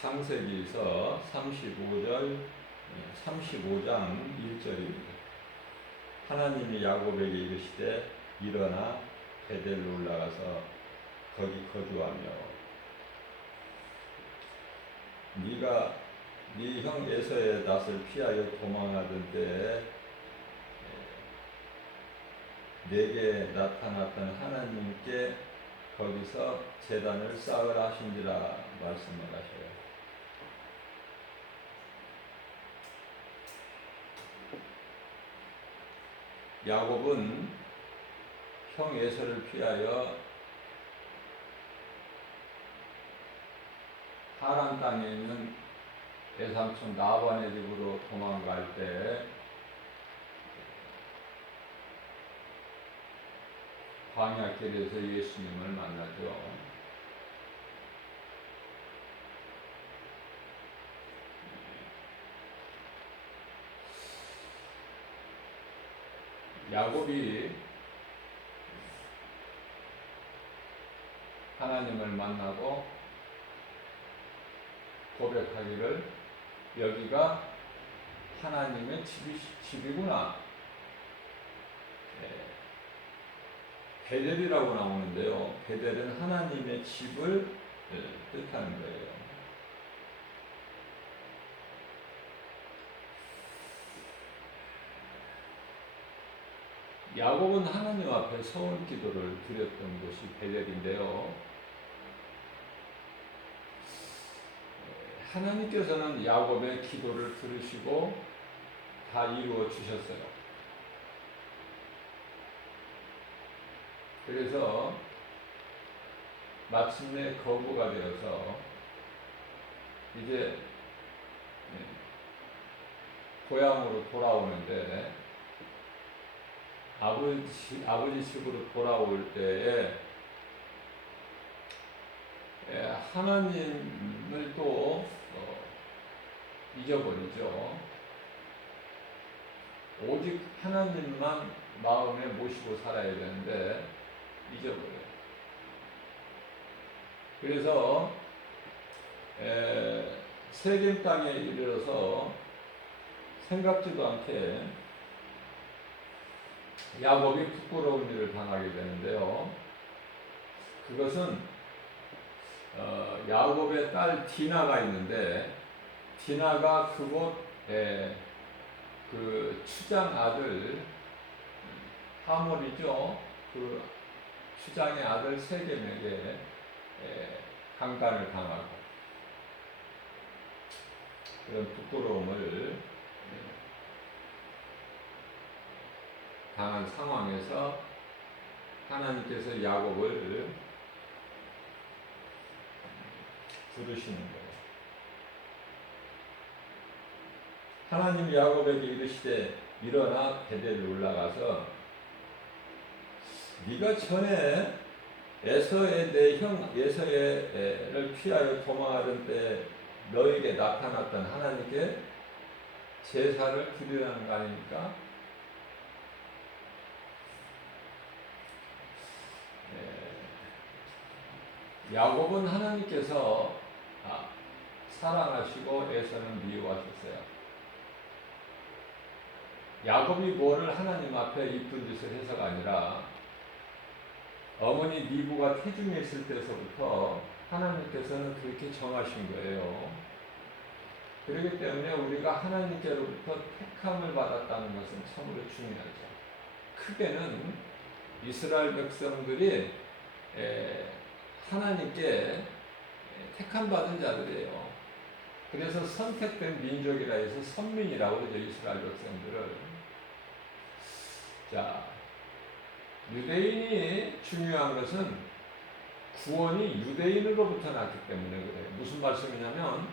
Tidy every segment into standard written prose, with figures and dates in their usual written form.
창세기서 35장 1절입니다. 하나님이 야곱에게 이르시되 일어나 베델로 올라가서 거기 거주하며 네가 네 형 에서의 낯을 피하여 도망하던 때에 내게 나타났던 하나님께 거기서 제단을 쌓으라 하신지라 말씀을 하셔요. 야곱은 형 에서를 피하여 하란 땅에 있는 외삼촌 라반의 집으로 도망갈 때 광야길에서 예수님을 만나죠. 야곱이 하나님을 만나고 고백하기를 여기가 하나님의 집이구나. 베델이라고 나오는데요. 베델은 하나님의 집을 뜻하는 거예요. 야곱은 하나님 앞에 서울 기도를 드렸던 곳이 베델인데요. 하나님께서는 야곱의 기도를 들으시고 다 이루어 주셨어요. 그래서 마침내 거부가 되어서 이제 고향으로 돌아오는데 아버지 집으로 돌아올 때에 하나님을 또 잊어버리죠. 오직 하나님만 마음에 모시고 살아야 되는데 잊어버려요. 그래서 세겜 땅에 이르러서 생각지도 않게 야곱이 부끄러운 일을 당하게 되는데요. 그것은 야곱의 딸 디나가 있는데 디나가 그곳 그 추장 아들 하몰이죠. 그 추장의 아들 세겜에게 강간을 당하고 그런 부끄러움을 당한 상황에서 하나님께서 야곱을 부르시는 거예요. 하나님이 야곱에게 이르시되 일어나 베델로 올라가서 네가 전에 에서의 내 형 에서를 피하여 도망하던 때 너에게 나타났던 하나님께 제사를 드리라는 거 아닙니까? 야곱은 하나님께서 사랑하시고 에서는 미워하셨어요. 야곱이 뭐를 하나님 앞에 이쁜 짓을 해서가 아니라 어머니 리브가 태중에 있을 때서부터 하나님께서는 그렇게 정하신 거예요. 그렇기 때문에 우리가 하나님께로부터 택함을 받았다는 것은 참으로 중요하죠. 크게는 이스라엘 백성들이 하나님께 택함 받은 자들이에요. 그래서 선택된 민족이라 해서 선민이라고 그러죠. 이스라엘 백성들을. 자, 유대인이 중요한 것은 구원이 유대인으로부터 났기 때문에 그래요. 무슨 말씀이냐면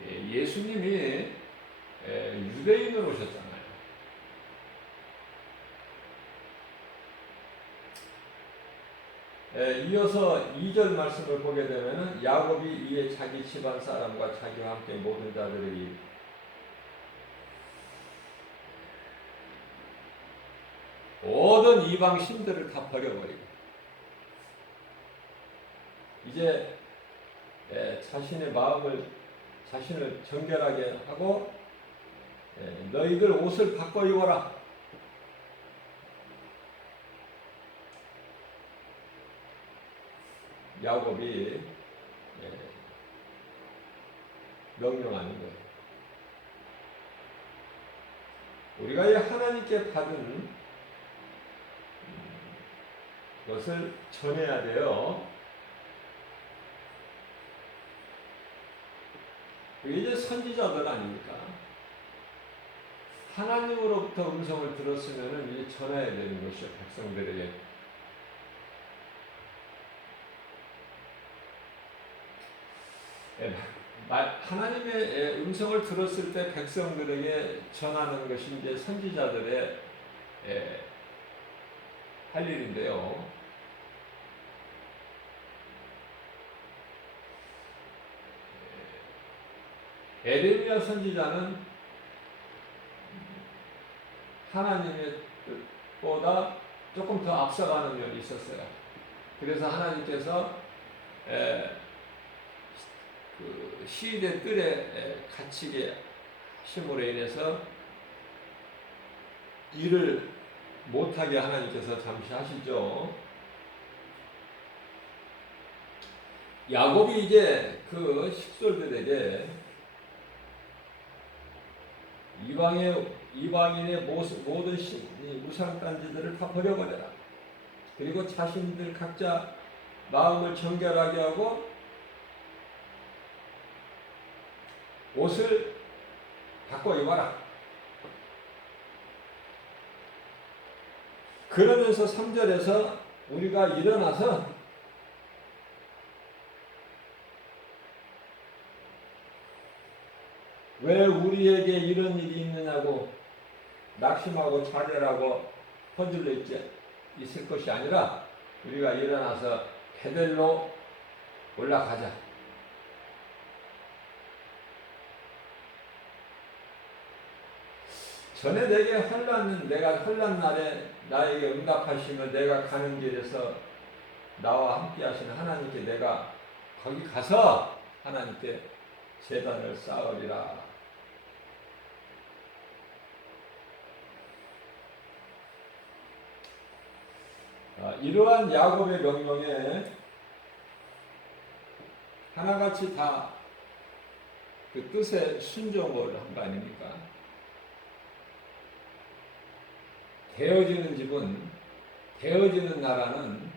예수님이 유대인으로 오셨잖아요. 이어서 2절 말씀을 보게 되면은 야곱이 이에 자기 집안 사람과 자기와 함께 모든 자들이 모든 이방 신들을 다 버려버리고 이제 자신의 마음을 자신을 정결하게 하고 너희들 옷을 바꿔 입어라. 야곱이 명령하는 거예요. 우리가 이 하나님께 받은 것을 전해야 돼요. 그게 이제 선지자들 아닙니까? 하나님으로부터 음성을 들었으면 이제 전해야 되는 것이요, 백성들에게. 하나님의 음성을 들었을 때 백성들에게 전하는 것이 이제 선지자들의 할 일인데요. 에레미야 선지자는 하나님의 뜻보다 조금 더 앞서가는 면이 있었어요. 그래서 하나님께서 그 시인의 뜰에 갇히게 하심으로 인해서 일을 못하게 하나님께서 잠시 하시죠. 야곱이 이제 그 식솔들에게 이방인의 모든 우상단지들을 다 버려버려라. 그리고 자신들 각자 마음을 정결하게 하고 옷을 바꿔 입어라. 그러면서 3절에서 우리가 일어나서 왜 우리에게 이런 일이 있느냐고 낙심하고 좌절하고 퍼질러 있을 것이 아니라 우리가 일어나서 베델로 올라가자. 전에 내가 혼란 날에 나에게 응답하시면 내가 가는 길에서 나와 함께 하시는 하나님께 내가 거기 가서 하나님께 제단을 쌓으리라. 이러한 야곱의 명령에 하나같이 다 그 뜻에 순종을 한 거 아닙니까? 되어지는 집은, 되어지는 나라는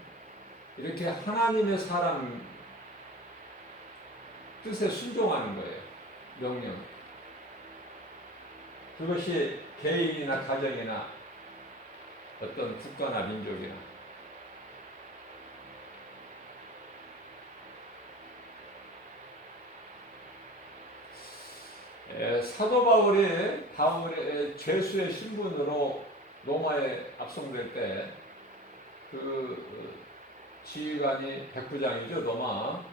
이렇게 하나님의 사람 뜻에 순종하는 거예요. 명령. 그것이 개인이나 가정이나 어떤 국가나 민족이나. 사도 바울의 죄수의 신분으로 로마에 압송될 때 그 지휘관이 백부장이죠, 로마.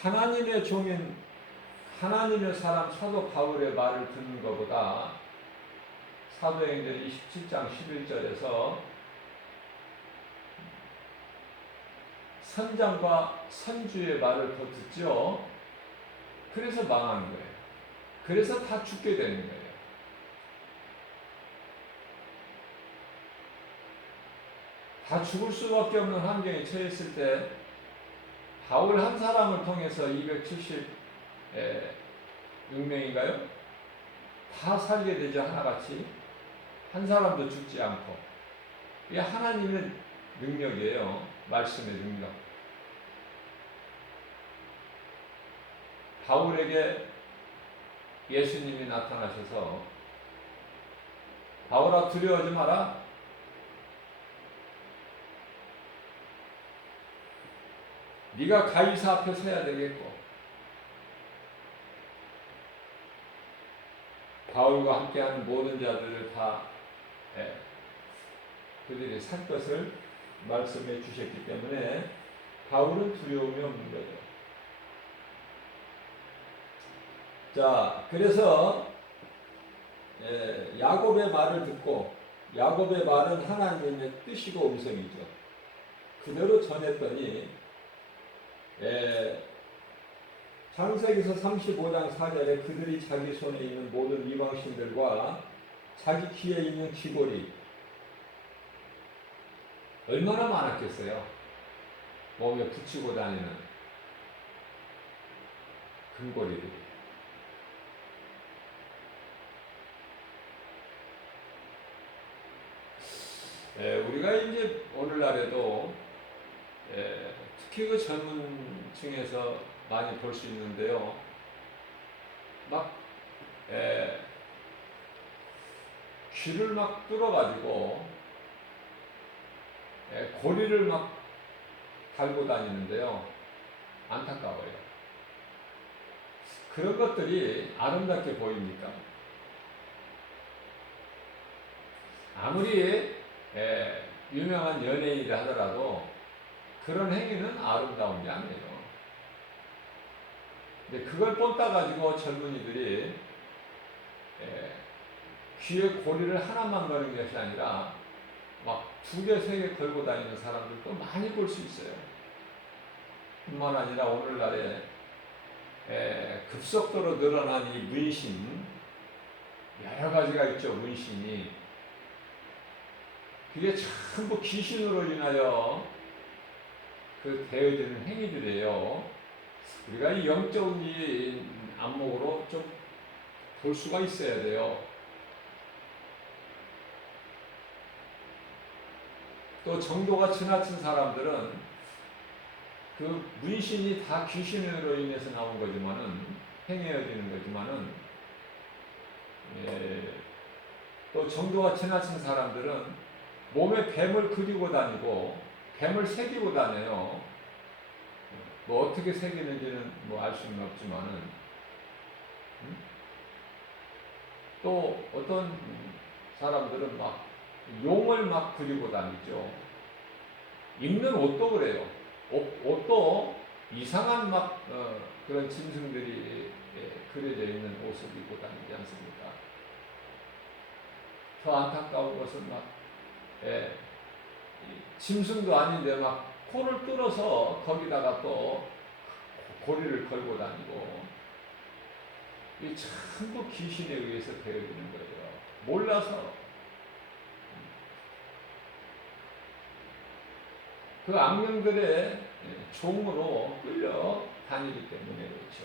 하나님의 종인 하나님의 사람 사도 바울의 말을 듣는 것보다 사도행전 27장 11절에서 선장과 선주의 말을 더 듣죠. 그래서 망하는 거예요. 그래서 다 죽게 되는 거예요. 다 죽을 수밖에 없는 환경에 처했을 때 바울 한 사람을 통해서 276명인가요? 다 살게 되죠. 하나같이. 한 사람도 죽지 않고. 이게 하나님의 능력이에요. 말씀의 능력. 바울에게 예수님이 나타나셔서 바울아 두려워하지 마라. 네가 가이사 앞에 서야 되겠고 바울과 함께하는 모든 자들을 다 그들이 살 것을 말씀해 주셨기 때문에 바울은 두려움이 없는 거죠. 자, 그래서 야곱의 말을 듣고 야곱의 말은 하나님의 뜻이고 음성이죠. 그대로 전했더니 창세기서 35장 4절에 그들이 자기 손에 있는 모든 이방신들과 자기 귀에 있는 귀고리 얼마나 많았겠어요. 몸에 붙이고 다니는 금고리들이. 우리가 이제 오늘날에도 특히 그 젊은 층에서 많이 볼 수 있는데요. 막 귀를 막 뚫어가지고 고리를 막 달고 다니는데요. 안타까워요. 그런 것들이 아름답게 보입니까? 아무리 유명한 연예인이라 하더라도 그런 행위는 아름다운 게 아니에요. 근데 그걸 뽐따가지고 젊은이들이 귀에 고리를 하나만 거는 것이 아니라 막 2개, 3개 걸고 다니는 사람들도 많이 볼 수 있어요. 뿐만 아니라 오늘날에 급속도로 늘어난 이 문신, 여러 가지가 있죠. 문신이 그게 전부 귀신으로 인하여 그 되어지는 행위들이에요. 우리가 이 영적인 안목으로 좀 볼 수가 있어야 돼요. 또 정도가 지나친 사람들은 그 문신이 다 귀신으로 인해서 나온 거지만은 행해지는 거지만은 또 정도가 지나친 사람들은 몸에 뱀을 그리고 다니고 뱀을 새기고 다녀요. 뭐 어떻게 새기는지는 뭐 알 수는 없지만은 또 어떤 사람들은 막 용을 막 그리고 다니죠. 입는 옷도 그래요. 옷도 이상한 막 그런 짐승들이 그려져 있는 옷을 입고 다니지 않습니까? 더 안타까운 것은 막 짐승도 아닌데 막 코를 뚫어서 거기다가 또 고리를 걸고 다니고 이 전부 귀신에 의해서 되어지는 거예요. 몰라서 그 악령들의 종으로 끌려 다니기 때문에 그렇죠.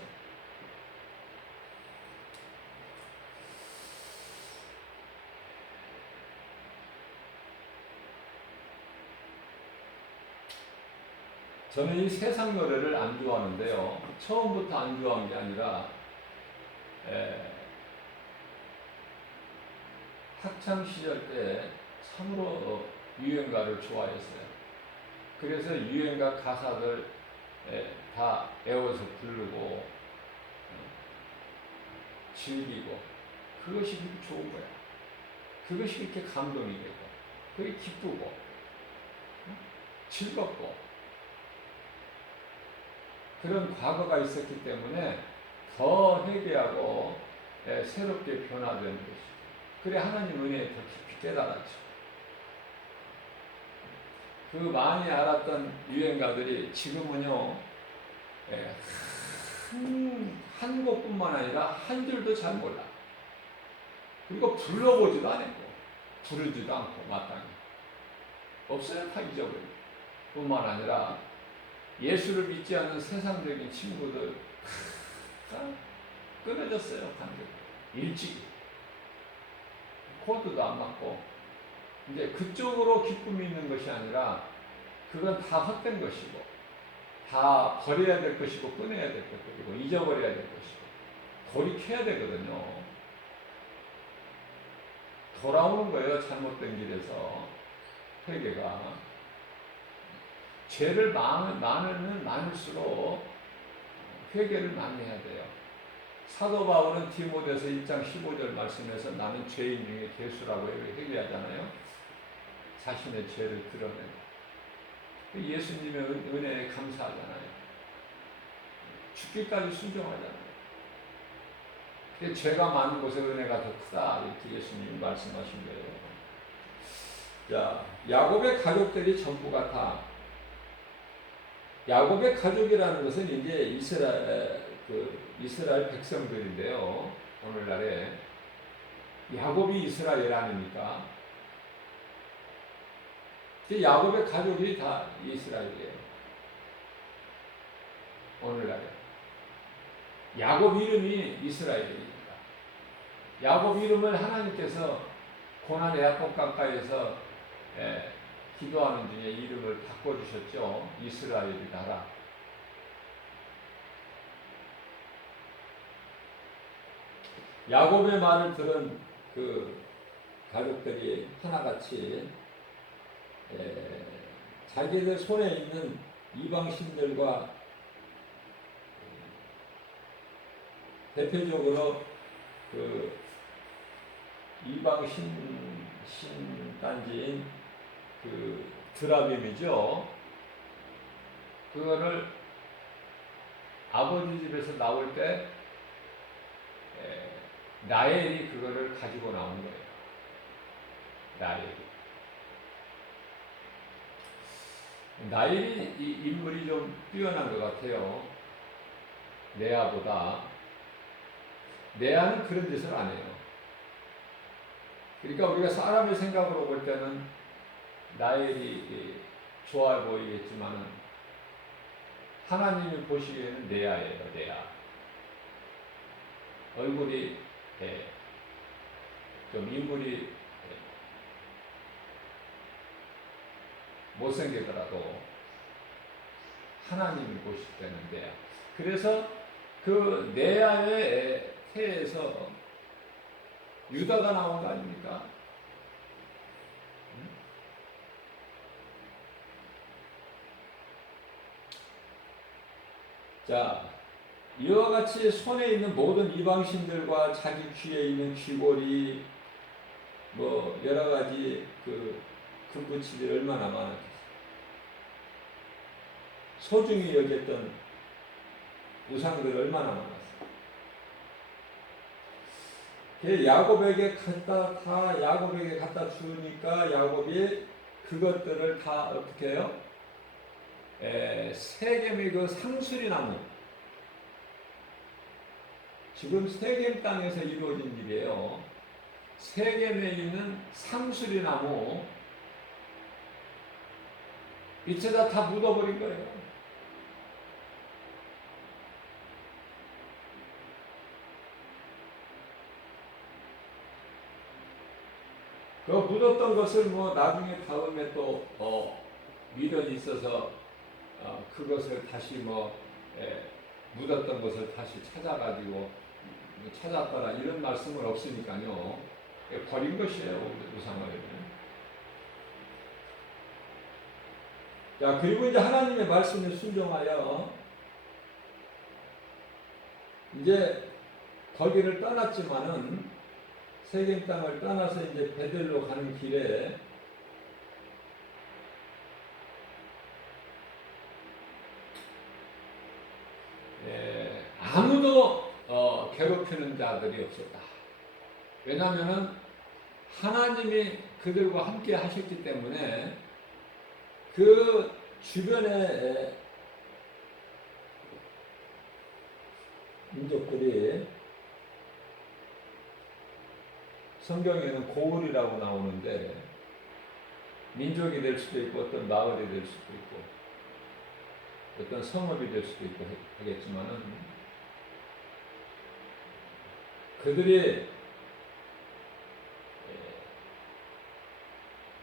저는 이 세상 노래를 안 좋아하는데요. 처음부터 안 좋아한 게 아니라 학창 시절 때 참으로 유행가를 좋아했어요. 그래서 유행가 가사들 다 외워서 부르고 즐기고 그것이 그렇게 좋은 거야. 그것이 이렇게 감동이 되고 그게 기쁘고 즐겁고 그런 과거가 있었기 때문에 더 회개하고 새롭게 변화되는 것이죠. 그래 하나님 은혜에 더 깊이 깨달았죠. 그 많이 알았던 유행가들이 지금은요 한 곡뿐만 아니라 한 줄도 잘 몰라. 그리고 불러보지도 않고 부르지도 않고 마땅히 없어요. 다 잊어버리고. 뿐만 아니라 예수를 믿지 않는 세상적인 친구들 다 끊어졌어요. 관계가 일찍 코드도 안 맞고 이제 그쪽으로 기쁨이 있는 것이 아니라 그건 다 헛된 것이고 다 버려야 될 것이고 끊어야 될 것이고 잊어버려야 될 것이고 돌이켜야 되거든요. 돌아오는 거예요. 잘못된 길에서 회개가 죄를 많으면 많을수록 회개를 많이 해야 돼요. 사도 바울은 디모데서 1장 15절 말씀에서 나는 죄인 중에 괴수라고 회개하잖아요. 자신의 죄를 드러내고 예수님의 은혜에 감사하잖아요. 죽기까지 순종하잖아요. 죄가 많은 곳에 은혜가 더 크다 이렇게 예수님이 말씀하신 거예요. 자, 야곱의 가족들이 전부가 다 야곱의 가족이라는 것은 이제 이스라엘 백성들인데요. 오늘날에 야곱이 이스라엘 아닙니까? 야곱의 가족이 다 이스라엘이에요. 오늘날에 야곱 이름이 이스라엘입니다. 야곱 이름을 하나님께서 고난 애약곡 가까이에서 기도하는 중에 이름을 바꿔주셨죠. 이스라엘이다라. 야곱의 말을 들은 그 가족들이 하나같이 자기들 손에 있는 이방신들과 대표적으로 그 이방 신단지인 그 드라빔이죠. 그거를 아버지 집에서 나올 때 라헬이 그거를 가지고 나온 거예요. 라헬이 이 인물이 좀 뛰어난 것 같아요. 레아보다. 레아는 그런 짓을 안 해요. 그러니까 우리가 사람의 생각으로 볼 때는 라헬이 좋아 보이겠지만은 하나님이 보시기에는 레아예요. 레아. 얼굴이 좀 인물이 못생기더라도 하나님이 보실 때는 레아. 그래서 그 레아의 태에서 유다가 나온 거 아닙니까? 자, 이와 같이 손에 있는 모든 이방신들과 자기 귀에 있는 귀걸이 뭐 여러 가지 그 금붙이들이 얼마나 많았겠어요. 소중히 여겼던 우상들 얼마나 많았어요. 야곱에게 야곱에게 갖다 주니까 야곱이 그것들을 다 어떻게 해요? 세겜의 그 상수리나무, 지금 세겜 땅에서 이루어진 일이에요. 세겜에 있는 상수리나무 밑에다 다 묻어버린 거예요. 그 묻었던 것을 뭐 나중에 다음에 또 미련이 있어서 그것을 다시 묻었던 것을 다시 찾아가지고 찾았거나 이런 말씀은 없으니까요. 버린 것이에요, 우상을. 자, 그리고 이제 하나님의 말씀에 순종하여 이제 거기를 떠났지만은 세겜 땅을 떠나서 이제 베델로 가는 길에 아무도 괴롭히는 자들이 없었다. 왜냐하면은 하나님이 그들과 함께 하셨기 때문에 그 주변의 민족들이 성경에는 고을이라고 나오는데 민족이 될 수도 있고 어떤 마을이 될 수도 있고 어떤 성읍이 될 수도 있고 하겠지만은 그들이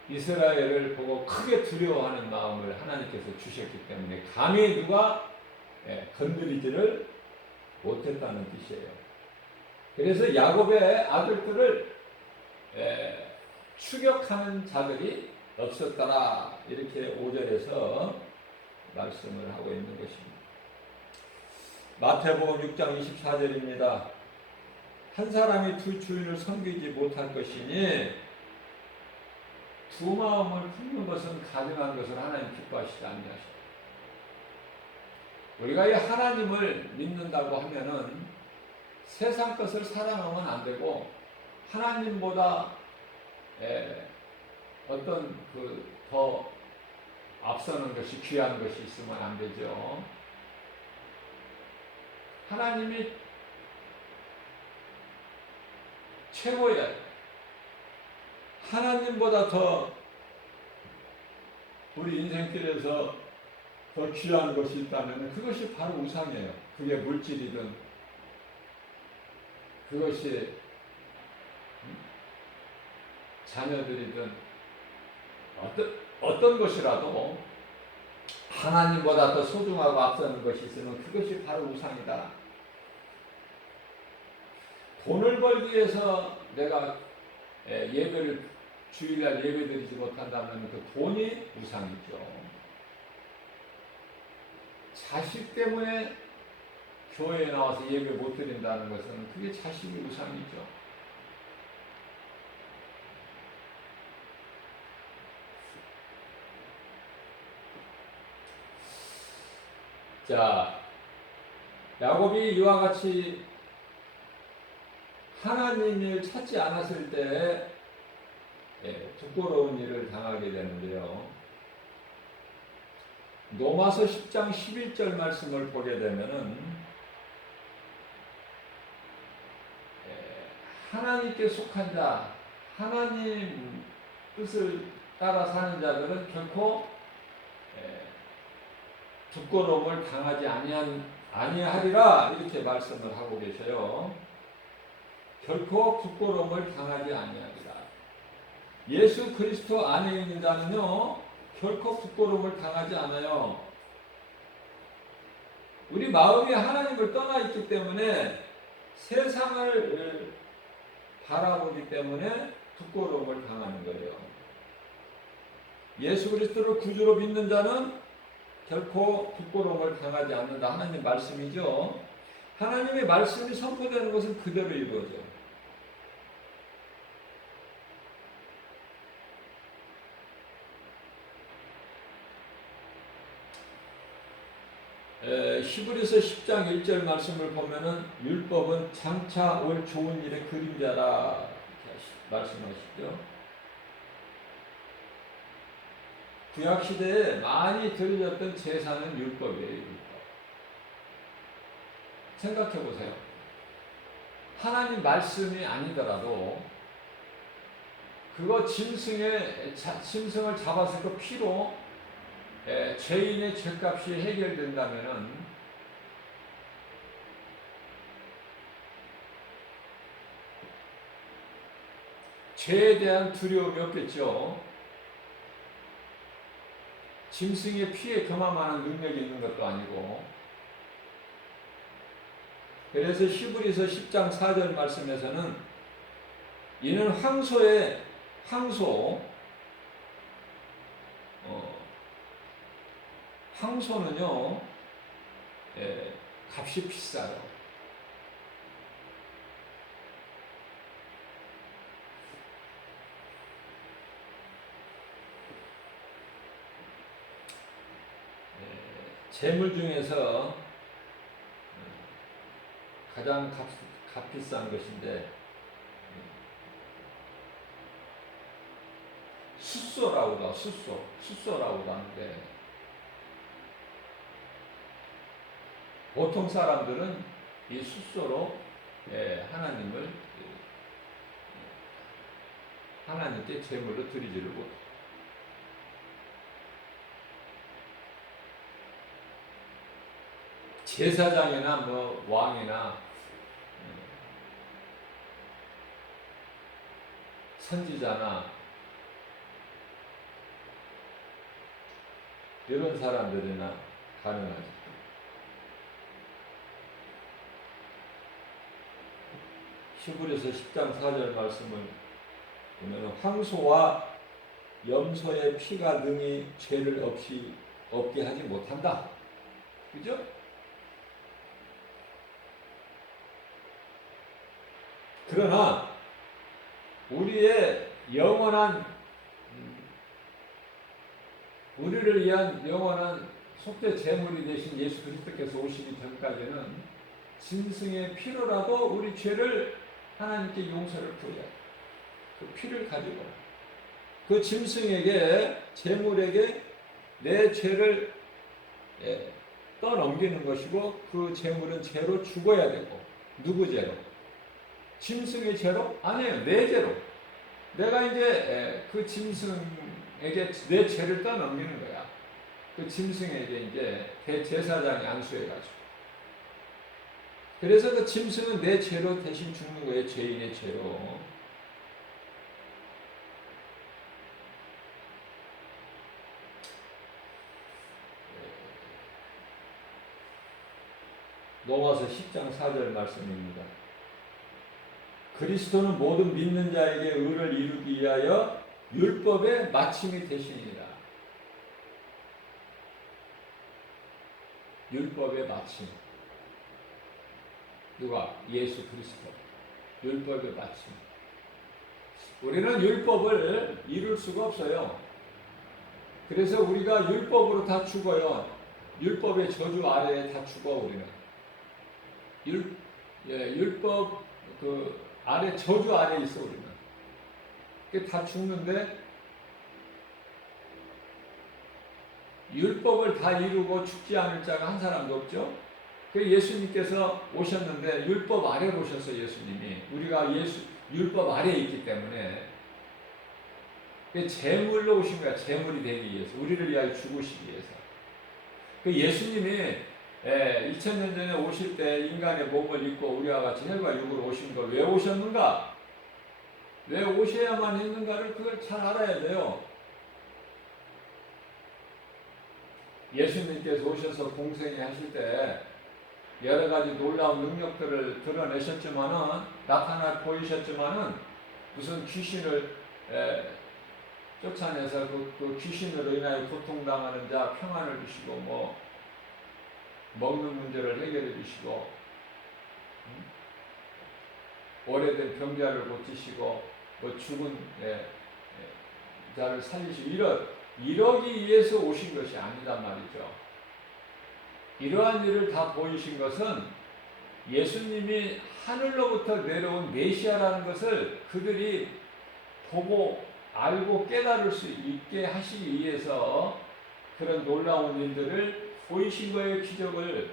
이스라엘을 보고 크게 두려워하는 마음을 하나님께서 주셨기 때문에 감히 누가 건드리지를 못했다는 뜻이에요. 그래서 야곱의 아들들을 추격하는 자들이 없었더라, 이렇게 5절에서 말씀을 하고 있는 것입니다. 마태복음 6장 24절입니다. 한 사람이 두 주인을 섬기지 못할 것이니 두 마음을 품는 것은 가증한 것을 하나님 기뻐하시지 아니하시오. 우리가 이 하나님을 믿는다고 하면은 세상 것을 사랑하면 안 되고 하나님보다 어떤 더 앞서는 것이 귀한 것이 있으면 안 되죠. 하나님이 최고야. 하나님보다 더 우리 인생길에서 더 귀한 것이 있다면 그것이 바로 우상이에요. 그게 물질이든 그것이 자녀들이든 어떤 것이라도 하나님보다 더 소중하고 앞서는 것이 있으면 그것이 바로 우상이다. 돈을 벌기 위해서 내가 예배를 주일날 예배드리지 못한다면 그 돈이 우상이죠. 자식 때문에 교회에 나와서 예배 못 드린다는 것은 그게 자식이 우상이죠. 자, 야곱이 이와 같이 하나님을 찾지 않았을 때 부끄러운 일을 당하게 되는데요. 로마서 10장 11절 말씀을 보게 되면은 하나님께 속한 자, 하나님 뜻을 따라 사는 자들은 결코 부끄러움을 당하지 아니하리라 이렇게 말씀을 하고 계셔요. 결코 부끄러움을 당하지 아니하리라. 예수 그리스도 안에 있는 자는요 결코 부끄러움을 당하지 않아요. 우리 마음이 하나님을 떠나 있기 때문에 세상을 바라보기 때문에 부끄러움을 당하는 거예요. 예수 그리스도를 구주로 믿는 자는 결코 부끄러움을 당하지 않는다. 하나님 말씀이죠. 하나님의 말씀이 선포되는 것은 그대로 이루어져요. 히브리서 10장 1절 말씀을 보면은 율법은 장차 올 좋은 일의 그림자라 말씀하시죠. 구약 시대에 많이 드려졌던 제사는 율법이에요. 율법. 생각해 보세요. 하나님 말씀이 아니더라도 그거 짐승을 잡았을 그 피로 죄인의 죄값이 해결된다면은 죄에 대한 두려움이 없겠죠. 짐승의 피에 그만한 능력이 있는 것도 아니고. 그래서 히브리서 10장 4절 말씀에서는 이는 황소는요 값이 비싸요. 재물 중에서 가장 값비싼 것인데 숫소라고도 하는데 보통 사람들은 이 숫소로 하나님께 제물로 드리지를 못해요. 제사장이나 왕이나 선지자나 이런 사람들이나 가능하죠. 히브리서 10장 4절 말씀을 보면 황소와 염소의 피가 능히 죄를 없게 하지 못한다. 그죠? 그러나 우리의 우리를 위한 영원한 속죄 제물이 되신 예수 그리스도께서 오시기 전까지는 짐승의 피로라도 우리 죄를 하나님께 용서를 구해야 해요. 그 피를 가지고 그 짐승에게 제물에게 내 죄를 떠넘기는 것이고 그 죄물은 죄로 죽어야 되고 누구 죄로? 짐승의 죄로? 아니에요. 내 죄로. 내가 이제 그 짐승에게 내 죄를 떠넘기는 거야. 그 짐승에게 이제 대제사장이 안수해가지고. 그래서 그 짐승은 내 죄로 대신 죽는 거예요. 죄인의 죄로. 로마서 10장 4절 말씀입니다. 그리스도는 모든 믿는 자에게 의를 이루기 위하여 율법의 마침이 되시니라. 율법의 마침. 누가? 예수 그리스도. 율법의 마침. 우리는 율법을 이룰 수가 없어요. 그래서 우리가 율법으로 다 죽어요. 율법의 저주 아래에 다 죽어 우리는. 율법 그 아래 저주 아래 있어 우리는. 그게 다 죽는데 율법을 다 이루고 죽지 않을 자가 한 사람도 없죠. 그 예수님께서 오셨는데 율법 아래로 오셨어요. 예수님이 우리가 율법 아래에 있기 때문에 제물로 오신 거야. 제물이 되기 위해서 우리를 위하여 죽으시기 위해서. 그 예수님이 2000년 전에 오실 때 인간의 몸을 입고 우리와 같이 혈과 육으로 오신 걸 왜 오셨는가? 왜 오셔야만 했는가를 그걸 잘 알아야 돼요. 예수님께서 오셔서 공생애 하실 때 여러 가지 놀라운 능력들을 드러내셨지만은 나타나 보이셨지만은 무슨 귀신을 쫓아내서 그 귀신으로 인하여 고통당하는 자 평안을 주시고 뭐 먹는 문제를 해결해 주시고 오래된 병자를 고치시고 뭐 죽은 자를 살리시고 이러기 위해서 오신 것이 아니단 말이죠. 이러한 일을 다 보이신 것은 예수님이 하늘로부터 내려온 메시아라는 것을 그들이 보고 알고 깨달을 수 있게 하시기 위해서 그런 놀라운 일들을 보이신 거예요. 기적을.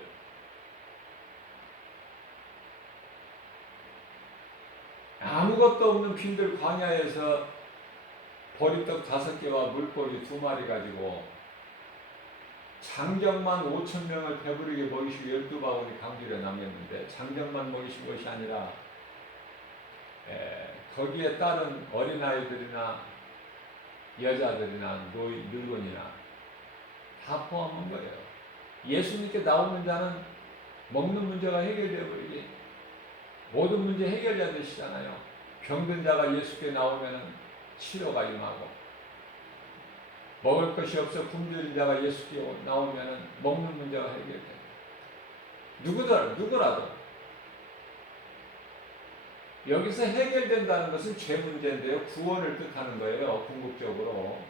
아무것도 없는 빈들 광야에서 보리떡 5개와 물고기 2마리 가지고 장정만 5,000명을 배부르게 먹이시고 12바구니 감귤에 남겼는데 장정만 먹이신 것이 아니라 거기에 따른 어린아이들이나 여자들이나 늙은이나 다 포함한 거예요. 예수님께 나오는 자는 먹는 문제가 해결되어 버리지. 모든 문제 해결자 되시잖아요. 병든 자가 예수께 나오면 치료가 임하고 먹을 것이 없어 굶주린 자가 예수께 나오면 먹는 문제가 해결돼요. 누구라도. 여기서 해결된다는 것은 죄 문제인데요. 구원을 뜻하는 거예요. 궁극적으로.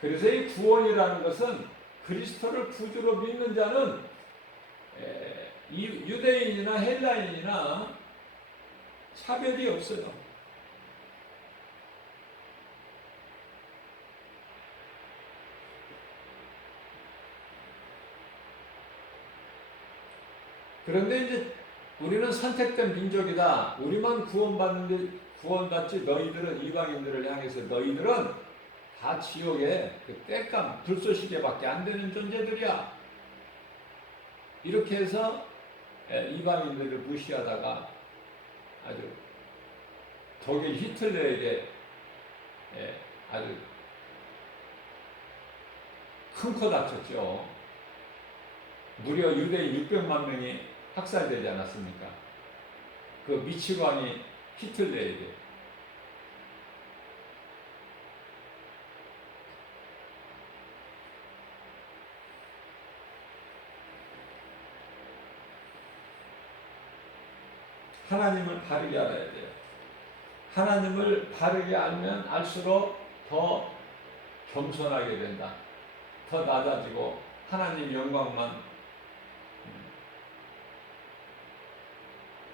그래서 이 구원이라는 것은 그리스도를 구주로 믿는 자는 유대인이나 헬라인이나 차별이 없어요. 그런데 이제 우리는 선택된 민족이다. 우리만 구원받지 너희들은 이방인들을 향해서 너희들은 다 지옥에 그 땔감 불쏘시개밖에 안 되는 존재들이야. 이렇게 해서 이방인들을 무시하다가 아주 독일 히틀러에게 아주 큰 코 다쳤죠. 무려 유대인 600만 명이 학살되지 않았습니까? 그 미치광이 히틀러에게. 하나님을 바르게 알아야 돼요. 하나님을 바르게 알면 알수록 더 겸손하게 된다. 더 낮아지고 하나님 영광만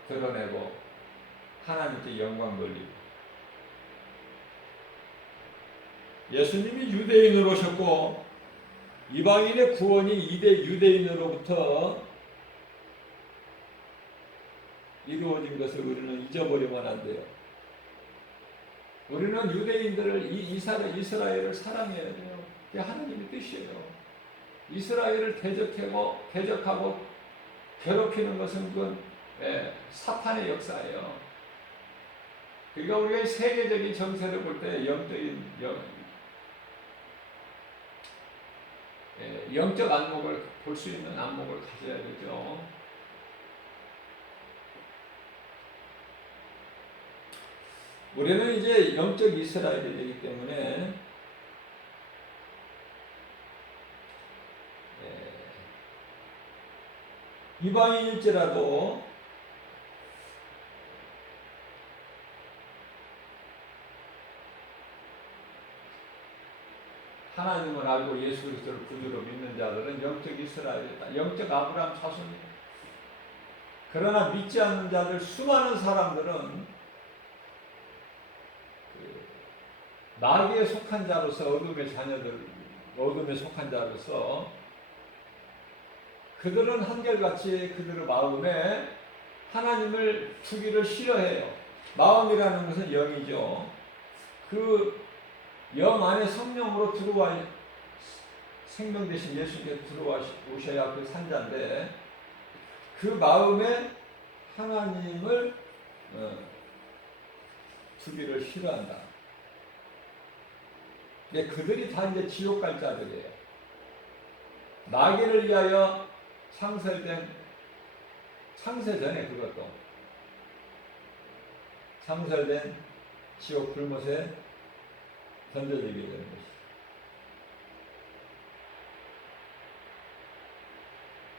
드러내고 하나님께 영광 돌리고. 예수님이 유대인으로 오셨고 이방인의 구원이 이대 유대인으로부터 이루어진 것을 우리는 잊어버리면 안 돼요. 우리는 유대인들을 이스라엘을 사랑해야 돼요. 그게 하나님의 뜻이에요. 이스라엘을 대적하고 괴롭히는 것은 그건 사탄의 역사예요. 그러니까 우리가 세계적인 정세를 볼 때 영적 안목을 볼 수 있는 안목을 가져야 되죠. 우리는 이제 영적 이스라엘이 되기 때문에 이방인일지라도 하나님을 알고 예수 그리스도를 구주로 믿는 자들은 영적 이스라엘이다. 영적 아브라함 자손이다. 그러나 믿지 않는 자들 수많은 사람들은 마귀에 속한 자로서 어둠에 속한 자로서 그들은 한결같이 그들의 마음에 하나님을 두기를 싫어해요. 마음이라는 것은 영이죠. 그 영 안에 성령으로 들어와 생명 대신 예수님께서 들어오셔야 그 산자인데 그 마음에 하나님을 두기를 싫어한다. 근데 그들이 다 이제 지옥 갈 자들이에요. 마귀를 위하여 창세 전에 그것도 창설된 지옥 불못에 던져지게 되는 것이죠.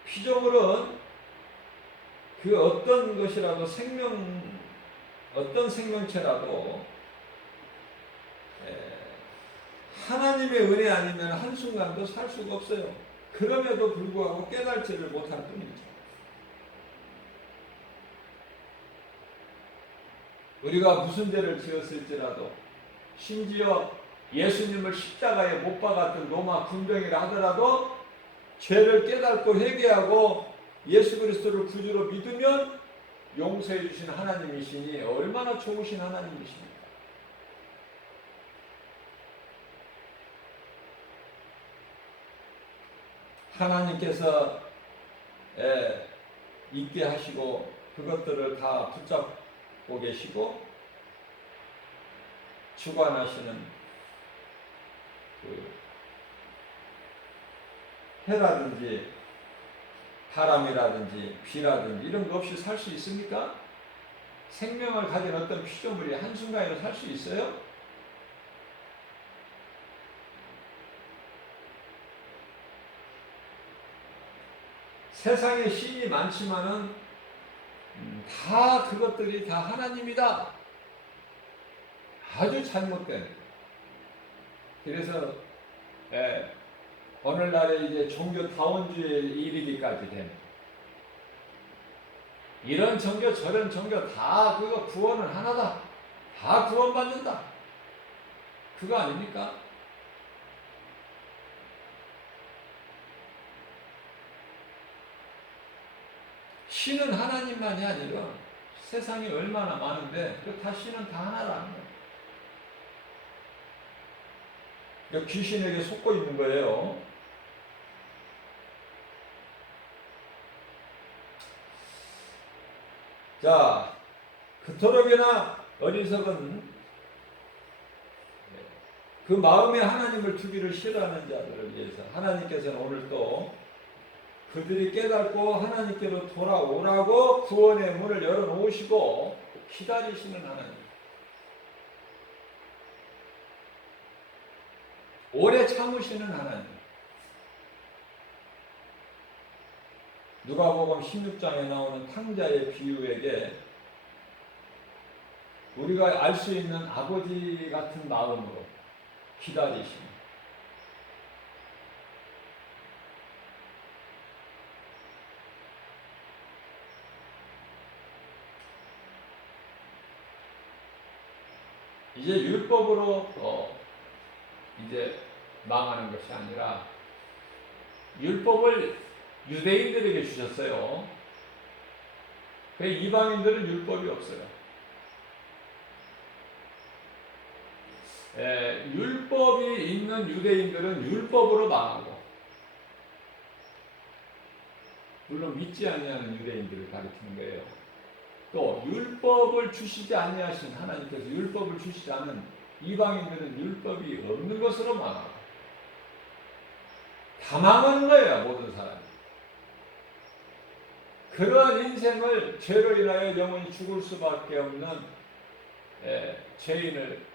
피조물은 그 어떤 것이라도 어떤 생명체라도 하나님의 은혜 아니면 한순간도 살 수가 없어요. 그럼에도 불구하고 깨달지를 못할 뿐이죠. 우리가 무슨 죄를 지었을지라도 심지어 예수님을 십자가에 못 박았던 로마 군병이라 하더라도 죄를 깨닫고 회개하고 예수 그리스도를 구주로 믿으면 용서해 주신 하나님이시니 얼마나 좋으신 하나님이십니까? 하나님께서 있게 하시고 그것들을 다 붙잡고 계시고 주관하시는 그 해라든지 바람이라든지 비라든지 이런 거 없이 살 수 있습니까? 생명을 가진 어떤 피조물이 한순간에도 살 수 있어요? 세상에 신이 많지만은 다 그것들이 다 하나님이다. 아주 잘못된. 그래서 오늘날에 이제 종교 다원주의에 이르기까지 된 이런 종교 저런 종교 다 그거 구원은 하나다. 다 구원받는다. 그거 아닙니까? 신은 하나님만이 아니라 세상이 얼마나 많은데 그 다 신은 다 하나라는 거예요. 귀신에게 속고 있는 거예요. 자, 그토록이나 어리석은 그 마음에 하나님을 두기를 싫어하는 자들을 위해서 하나님께서는 오늘 또 그들이 깨닫고 하나님께로 돌아오라고 구원의 문을 열어놓으시고 기다리시는 하나님. 오래 참으시는 하나님. 누가복음 16장에 나오는 탕자의 비유에게 우리가 알 수 있는 아버지 같은 마음으로 기다리시는 이제 율법으로 이제 망하는 것이 아니라 율법을 유대인들에게 주셨어요. 그 이방인들은 율법이 없어요. 율법이 있는 유대인들은 율법으로 망하고, 물론 믿지 아니하는 유대인들을 가리키는 거예요. 또 율법을 주시지 아니하신 하나님께서 율법을 주시지 않은 이방인들은 율법이 없는 것으로 망하고 다 망하는 거예요. 모든 사람이. 그러한 인생을 죄로 인하여 영원히 죽을 수밖에 없는 죄인을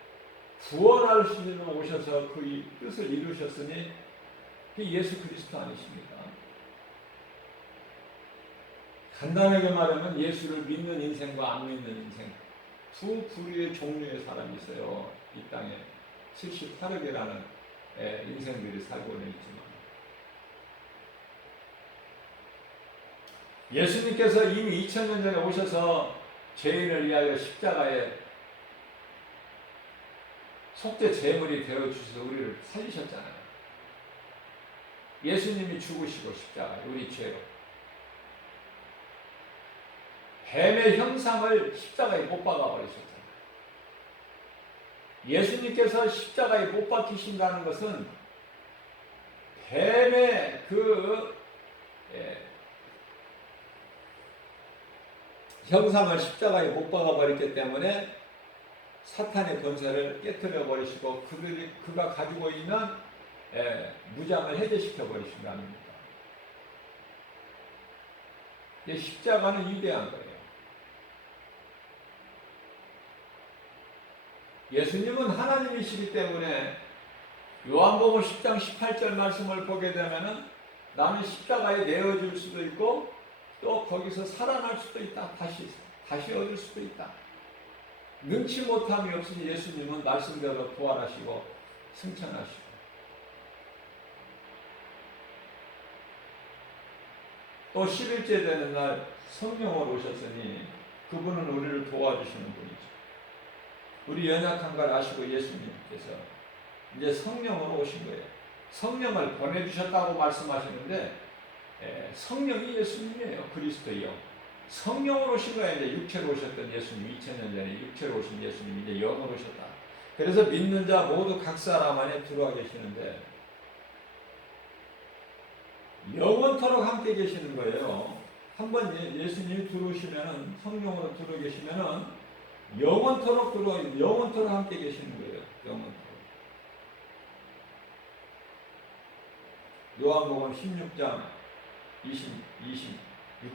구원하시려 오셔서 그 뜻을 이루셨으니 그게 예수 그리스도 아니십니까? 간단하게 말하면 예수를 믿는 인생과 안 믿는 인생, 두 부류의 종류의 사람이 있어요. 이 땅에 78억이라는 인생들이 살고는 있지만, 예수님께서 이미 2000년 전에 오셔서 죄인을 위하여 십자가에 속죄 제물이 되어주셔서 우리를 살리셨잖아요. 예수님이 죽으시고 십자가에 우리 죄로 뱀의 형상을 십자가에 못 박아버리셨잖아요. 예수님께서 십자가에 못 박히신다는 것은 뱀의 형상을 십자가에 못 박아버렸기 때문에 사탄의 권세를 깨뜨려 버리시고 그가 가지고 있는 무장을 해제시켜 버리신 거 아닙니까? 십자가는 위대한 거예요. 예수님은 하나님이시기 때문에 요한복음 10장 18절 말씀을 보게 되면은 나는 십자가에 내어질 수도 있고 또 거기서 살아날 수도 있다. 다시 얻을 수도 있다. 능치 못함이 없으니 예수님은 말씀대로 부활하시고 승천하시고, 또 10일째 되는 날 성령으로 오셨으니 그분은 우리를 도와주시는 분이죠. 우리 연약한 걸 아시고 예수님께서 이제 성령으로 오신 거예요. 성령을 보내주셨다고 말씀하시는데 성령이 예수님이에요. 그리스도요. 성령으로 오신 거예요. 이제 육체로 오셨던 예수님, 2000년 전에 육체로 오신 예수님이 이제 영으로 오셨다. 그래서 믿는 자 모두 각 사람 안에 들어와 계시는데 영원토록 함께 계시는 거예요. 한번 예수님이 들어오시면은, 성령으로 들어와 계시면은 영원토록 함께 계시는 거예요. 영원토록. 요한복음 16장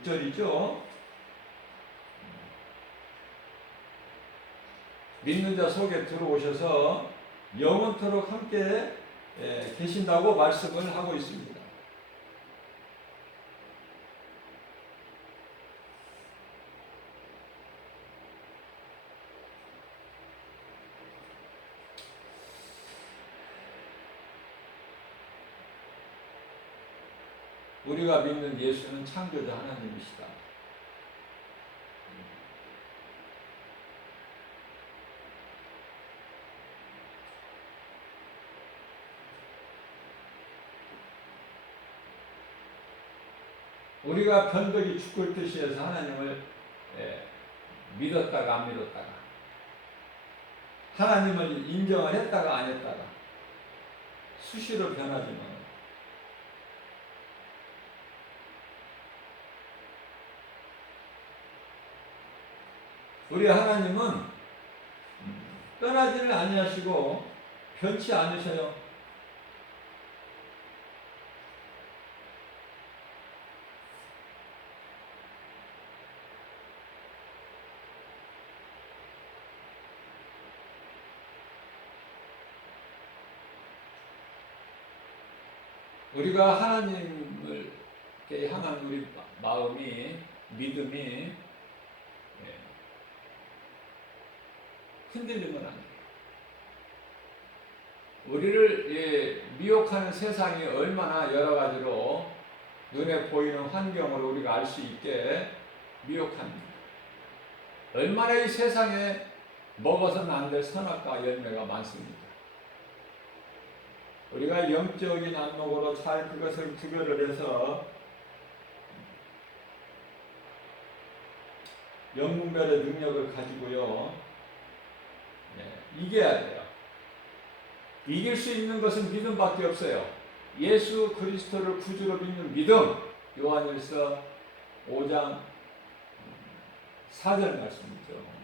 26절이죠. 믿는 자 속에 들어오셔서 영원토록 함께 계신다고 말씀을 하고 있습니다. 우리가 믿는 예수는 창조자 하나님이시다. 우리가 변덕이 죽을 뜻이어서 하나님을 믿었다가 안 믿었다가, 하나님을 인정을 했다가 안 했다가 수시로 변하지만 우리 하나님은 떠나지를 아니하시고 변치 않으셔요. 우리가 하나님을 향한 우리 마음이, 믿음이 흔들리면 안 돼요. 우리를 미혹하는 세상이 얼마나 여러 가지로 눈에 보이는 환경을 우리가 알 수 있게 미혹합니다. 얼마나 이 세상에 먹어서는 안 될 선악과 열매가 많습니다. 우리가 영적인 안목으로 잘 그것을 구별을 해서 영분별의 능력을 가지고요, 이겨야 돼요. 이길 수 있는 것은 믿음밖에 없어요. 예수 그리스도를 구주로 믿는 믿음. 요한일서 5장 4절 말씀이죠.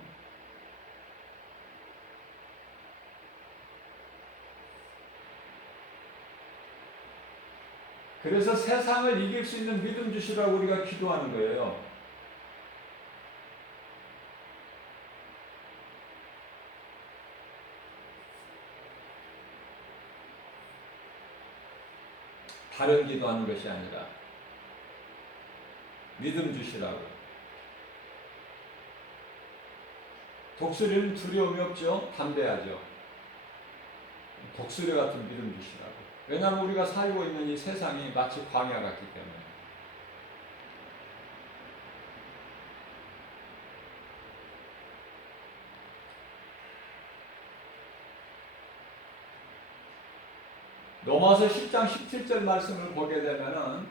그래서 세상을 이길 수 있는 믿음 주시라고 우리가 기도하는 거예요. 다른 기도하는 것이 아니라 믿음 주시라고. 독수리는 두려움이 없죠. 담대하죠. 독수리 같은 믿음 주시라고. 왜냐하면 우리가 살고 있는 이 세상이 마치 광야 같기 때문에. 로마서 10장 17절 말씀을 보게 되면은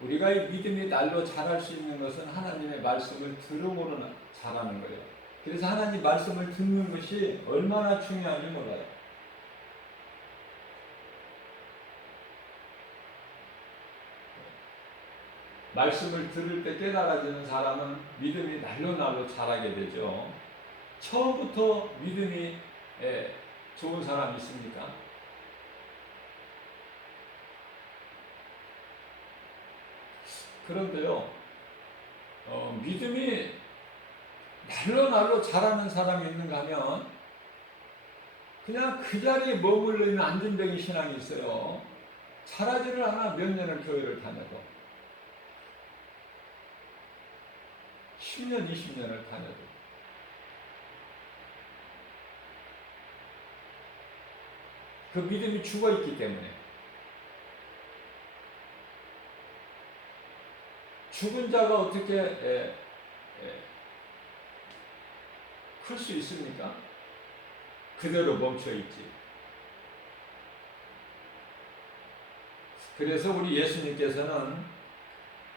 우리가 이 믿음이 날로 자랄 수 있는 것은 하나님의 말씀을 들음으로 자라는 거예요. 그래서 하나님 말씀을 듣는 것이 얼마나 중요한지 몰라요. 말씀을 들을 때 깨달아지는 사람은 믿음이 날로 자라게 되죠. 처음부터 믿음이 좋은 사람이 있습니까? 그런데요, 믿음이 날로 자라는 사람이 있는가 하면 그냥 그 자리에 머물러 있는 안진뱅이 신앙이 있어요. 자라지를 않아. 몇 년을 교회를 다녀도 10년, 20년을 다녀도 그 믿음이 죽어있기 때문에. 죽은 자가 어떻게 클 수 있습니까? 그대로 멈춰있지. 그래서 우리 예수님께서는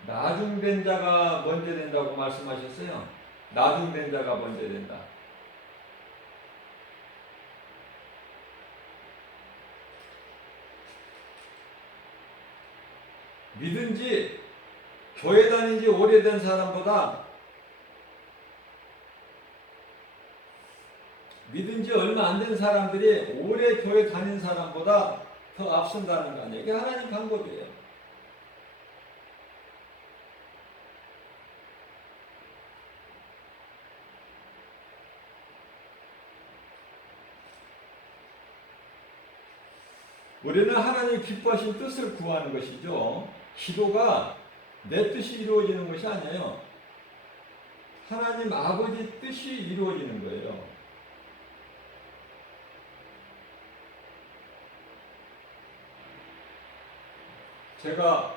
나중된 자가 먼저 된다고 말씀하셨어요. 나중된 자가 먼저 된다. 믿은지 교회 다닌 지 오래된 사람보다 믿은 지 얼마 안 된 사람들이 오래 교회 다닌 사람보다 더 앞선다는 거 아니에요. 이게 하나님 방법이에요. 우리는 하나님 기뻐하신 뜻을 구하는 것이죠. 기도가 내 뜻이 이루어지는 것이 아니에요. 하나님 아버지 뜻이 이루어지는 거예요. 제가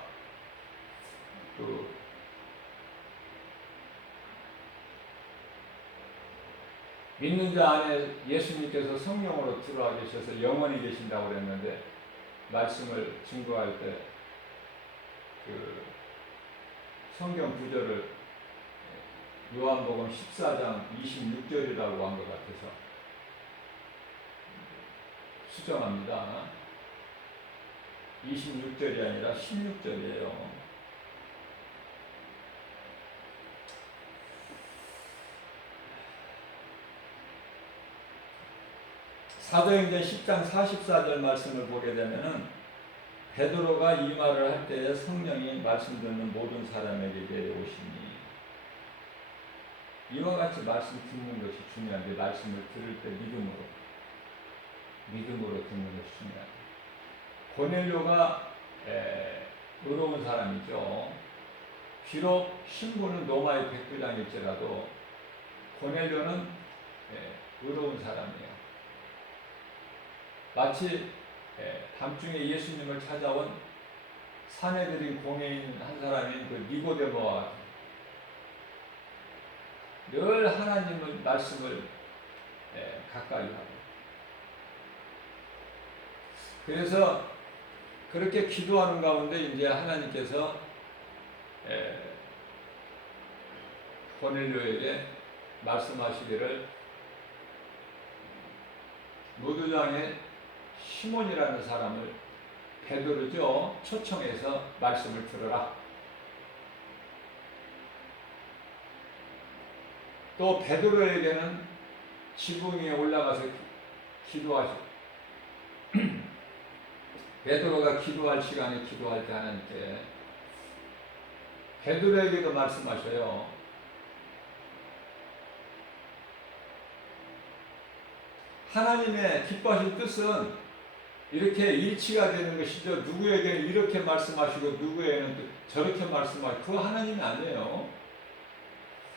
믿는 자 안에 예수님께서 성령으로 들어와 계셔서 영원히 계신다고 그랬는데, 말씀을 증거할 때 성경 구절을 요한복음 14장 26절이라고 한 것 같아서 수정합니다. 26절이 아니라 16절이에요. 사도행전 10장 44절 말씀을 보게 되면은 베드로가 이 말을 할 때에 성령이 말씀 듣는 모든 사람에게 내려오시니, 이와 같이 말씀 듣는 것이 중요한데, 말씀을 들을 때 믿음으로 듣는 것이 중요합니다. 고넬료가 의로운 사람이죠. 비록 신분은 로마의 백부장일지라도 고넬료는 의로운 사람이에요. 마치 밤중에 예수님을 찾아온 사내들인 공회인 한 사람인 그 니고데모와 늘 하나님의 말씀을 가까이 하고, 그래서 그렇게 기도하는 가운데 이제 하나님께서 고넬료에게 말씀하시기를 무두장에 시몬이라는 사람을 베드로죠 초청해서 말씀을 들어라. 또 베드로에게는 지붕 위에 올라가서 기도하시고 베드로가 기도할 시간에 기도할 때 하나님께 베드로에게도 말씀하셔요. 하나님의 기뻐하신 뜻은 이렇게 일치가 되는 것이죠. 누구에게는 이렇게 말씀하시고 누구에게는 저렇게 말씀하시고 그거 하나님이 아니에요.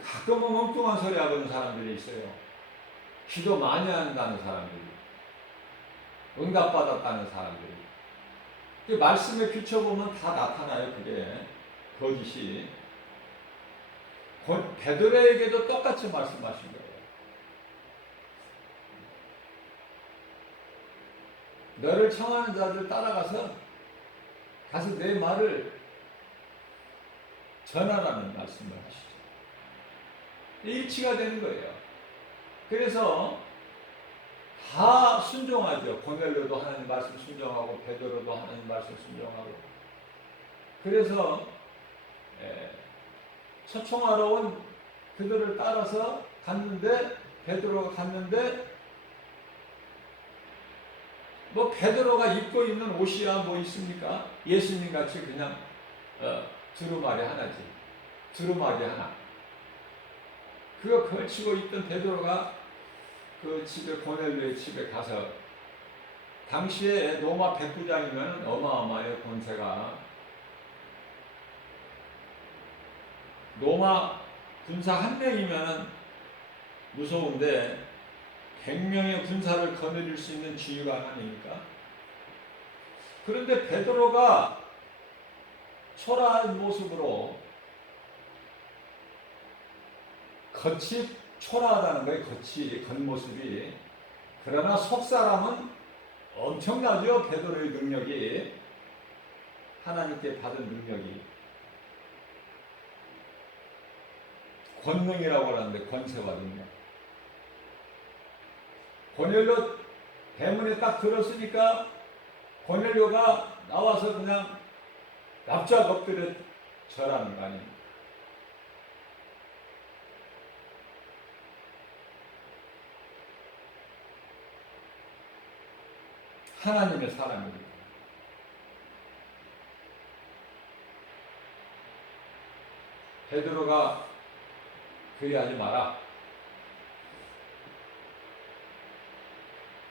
가끔은 엉뚱한 소리 하는 사람들이 있어요. 기도 많이 한다는 사람들이, 응답받았다는 사람들이. 그 말씀에 비춰보면 다 나타나요. 그게 거짓이. 베드로에게도 똑같이 말씀하신 거예요. 너를 청하는 자들 따라가서 가서 내 말을 전하라는 말씀을 하시죠. 일치가 되는 거예요. 그래서 다 순종하죠. 고넬료도 하나님 말씀 순종하고 베드로도 하나님 말씀 순종하고. 그래서 초청하러 온 그들을 따라서 갔는데 베드로가 갔는데 뭐 베드로가 입고 있는 옷이야 뭐 있습니까? 예수님 같이 그냥 두루마리 하나지. 두루마리 하나. 그거 걸치고 있던 베드로가 그 집에 고넬료의 집에 가서 당시에 로마 백부장이면 어마어마해요. 권세가. 로마 군사 한 명이면 무서운데 100명의 군사를 거느릴 수 있는 지위가 아니니까. 그런데 베드로가 초라한 모습으로 겉이 초라하다는 거예요. 겉모습이. 그러나 속사람은 엄청나죠. 베드로의 능력이. 하나님께 받은 능력이. 권능이라고 하는데 권세와 능력. 고넬료 대문에 딱 들었으니까 고넬료가 나와서 그냥 납작 엎드려 절하는 거 아닙니까? 하나님의 사람입니다. 베드로가 그리하지 마라.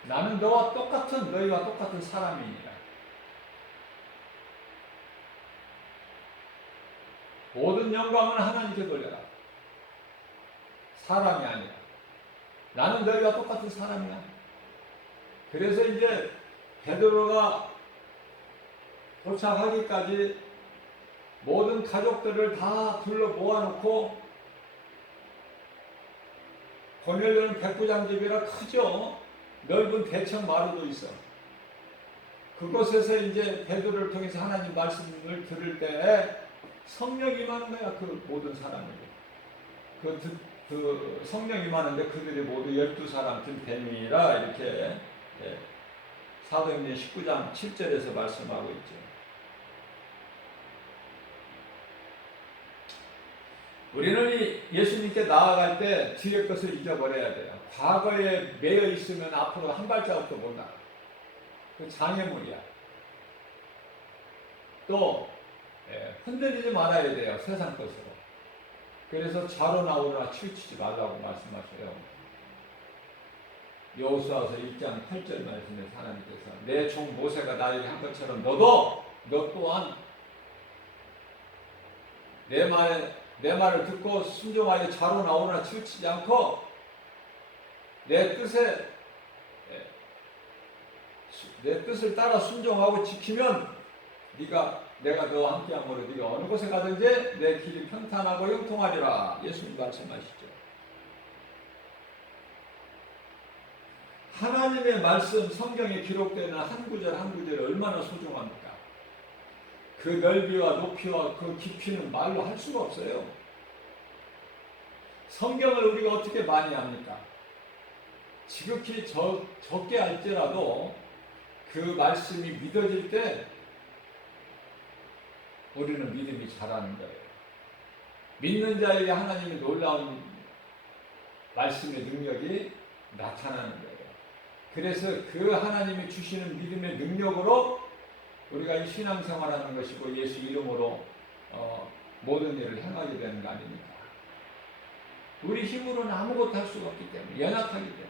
나는 너희와 똑같은 사람이니라. 모든 영광은 하나님께 돌려라. 사람이 아니라. 나는 너희와 똑같은 사람이야. 그래서 이제 베드로가 도착하기까지 모든 가족들을 다 둘러 모아놓고 고넬료는 백부장 집이라 크죠. 넓은 대청 마루도 있어. 그곳에서 이제 베드로를 통해서 하나님 말씀을 들을 때 성령이 임하는 거야. 그 모든 사람에게. 그 성령이 임하는데 그들이 모두 12사람 됨이라 이렇게 사도행전 19장 7절에서 말씀하고 있죠. 우리는 예수님께 나아갈 때 뒤의 것을 잊어버려야 돼요. 과거에 매여 있으면 앞으로 한 발자국도 못 나가. 그 장애물이야. 또 흔들리지 말아야 돼요. 세상 것으로. 그래서 좌로 나오거나 치우치지 말라고 말씀하셔요. 여호수아서 1장 8절 말씀에서 하나님께서 내 종 모세가 나에게 한 것처럼 너 또한 내 말을 듣고 순종하여 좌로 나오거나 치우치지 않고 내 뜻을 따라 순종하고 지키면 내가 너와 함께함으로 네가 어느 곳에 가든지 내 길이 평탄하고 형통하리라. 예수님 말씀하시죠. 하나님의 말씀 성경에 기록되는 한 구절 한 구절이 얼마나 소중합니까? 그 넓이와 높이와 그 깊이는 말로 할 수가 없어요. 성경을 우리가 어떻게 많이 합니까? 지극히 적게 할지라도 그 말씀이 믿어질 때 우리는 믿음이 자라는 거예요. 믿는 자에게 하나님의 놀라운 말씀의 능력이 나타나는 거예요. 그래서 그 하나님이 주시는 믿음의 능력으로 우리가 이 신앙생활하는 것이고 예수 이름으로 모든 일을 행하게 되는 거 아닙니까? 우리 힘으로는 아무것도 할 수가 없기 때문에, 연약하기 때문에.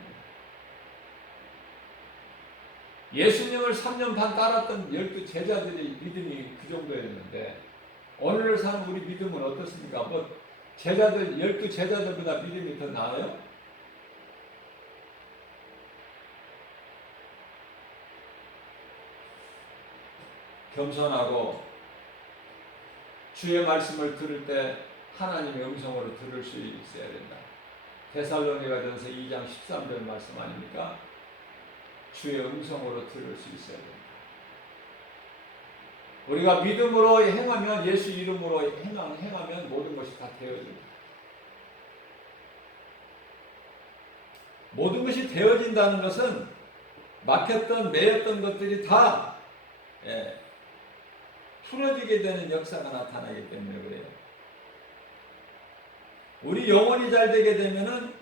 예수님을 3년 반 따랐던 12 제자들의 믿음이 그 정도였는데 오늘 사는 우리 믿음은 어떻습니까? 뭐 제자들 12 제자들보다 믿음이 더 나아요? 겸손하고 주의 말씀을 들을 때 하나님의 음성으로 들을 수 있어야 된다. 데살로니가전서 2장 13절 말씀 아닙니까? 주의 음성으로 들을 수 있어야 된다. 우리가 믿음으로 행하면, 예수 이름으로 행하면 모든 것이 다 되어진다. 모든 것이 되어진다는 것은 막혔던 매였던 것들이 다 풀어지게 되는 역사가 나타나기 때문에 그래요. 우리 영혼이 잘 되게 되면은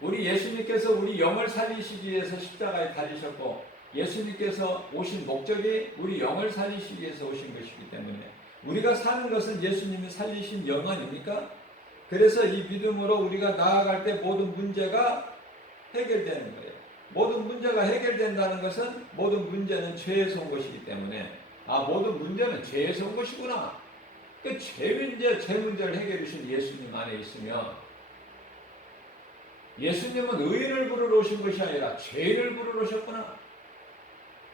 우리 예수님께서 우리 영을 살리시기 위해서 십자가에 달리셨고 예수님께서 오신 목적이 우리 영을 살리시기 위해서 오신 것이기 때문에 우리가 사는 것은 예수님이 살리신 영 아닙니까? 그래서 이 믿음으로 우리가 나아갈 때 모든 문제가 해결되는 거예요. 모든 문제가 해결된다는 것은 모든 문제는 죄에서 온 것이기 때문에 모든 문제는 죄에서 온 것이구나. 그 죄 문제를 해결해 주신 예수님 안에 있으면 예수님은 의인을 부르러 오신 것이 아니라 죄인을 부르러 오셨구나.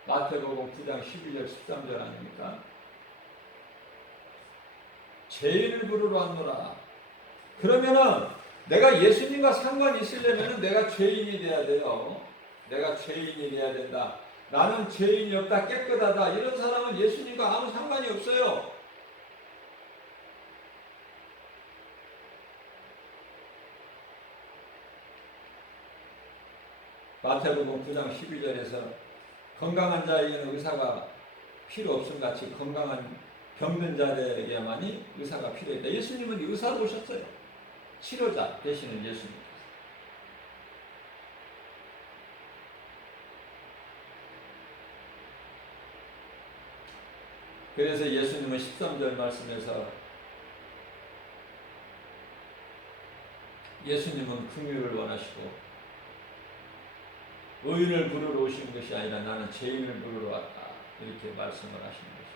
마태복음 9장 12절 13절 아닙니까? 죄인을 부르러 왔노라. 그러면은 내가 예수님과 상관이 있으려면 내가 죄인이 돼야 돼요. 내가 죄인이 돼야 된다. 나는 죄인이 없다, 깨끗하다. 이런 사람은 예수님과 아무 상관이 없어요. 마태복음 9장 12절에서 건강한 자에게는 의사가 필요 없음 같이 건강한 병든 자에게만이 의사가 필요했다. 예수님은 의사로 오셨어요. 치료자 되시는 예수님. 그래서 예수님은 13절 말씀에서 예수님은 긍휼을 원하시고 의인을 부르러 오신 것이 아니라 나는 죄인을 부르러 왔다. 이렇게 말씀을 하시는 것입니다.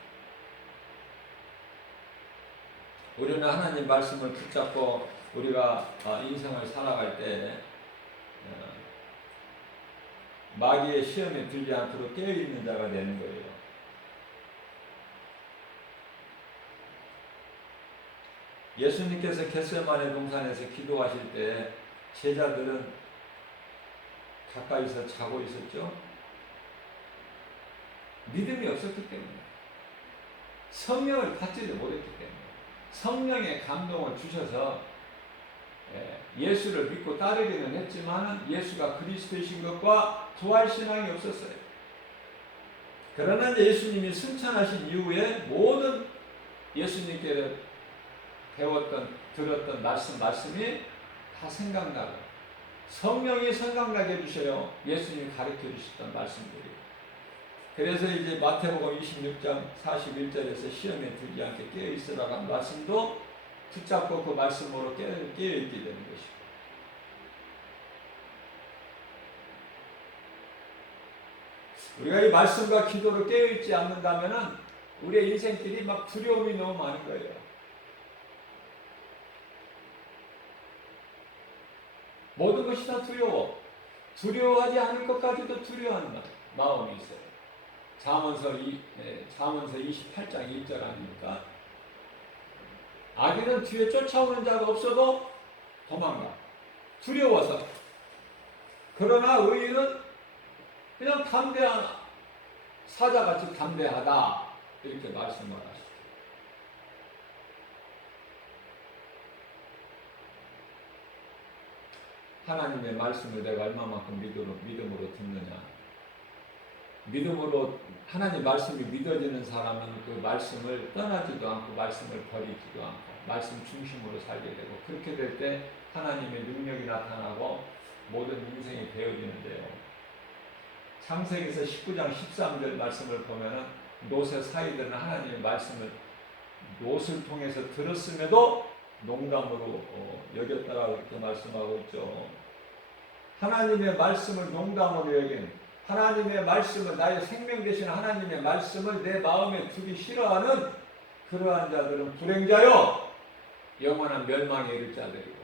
우리는 하나님 말씀을 붙잡고 우리가 인생을 살아갈 때 마귀의 시험에 들지 않도록 깨어있는 자가 되는 거예요. 예수님께서 겟세마네 동산에서 기도하실 때 제자들은 가까이서 자고 있었죠. 믿음이 없었기 때문에, 성령을 받지를 못했기 때문에, 성령의 감동을 주셔서 예수를 믿고 따르기는 했지만 예수가 그리스도이신 것과 부활신앙이 없었어요. 그러나 예수님이 승천하신 이후에 모든 예수님께 배웠던, 들었던 말씀이 다 생각나고 성령이 생각나게 해주셔요. 예수님이 가르쳐 주셨던 말씀들이. 그래서 이제 마태복음 26장 41절에서 시험에 들지 않게 깨어있으라고 한 말씀도 붙잡고 그 말씀으로 깨어있게 되는 것이고, 우리가 이 말씀과 기도로 깨어있지 않는다면 우리의 인생길이 막 두려움이 너무 많은 거예요. 모든 것이 다 두려워. 두려워하지 않을 것까지도 두려워하는 마음이 있어요. 잠언서 28장 1절 아닙니까? 악인은 뒤에 쫓아오는 자가 없어도 도망가. 두려워서. 그러나 의인은 그냥 담대한 사자같이 담대하다 이렇게 말씀을 하시죠. 하나님의 말씀을 내가 얼마만큼 믿음으로 듣느냐. 믿음으로 하나님 말씀이 믿어지는 사람은 그 말씀을 떠나지도 않고 말씀을 버리지도 않고 말씀 중심으로 살게 되고, 그렇게 될 때 하나님의 능력이 나타나고 모든 인생이 되어지는데요. 창세기에서 19장 13절 말씀을 보면은 롯의 사이들은 하나님의 말씀을 롯을 통해서 들었음에도 농담으로 여겼다라고 이렇게 말씀하고 있죠. 하나님의 말씀을 농담으로 여긴, 하나님의 말씀을, 나의 생명 되신 하나님의 말씀을 내 마음에 두기 싫어하는 그러한 자들은 불행자요 영원한 멸망에 이를 자들이고,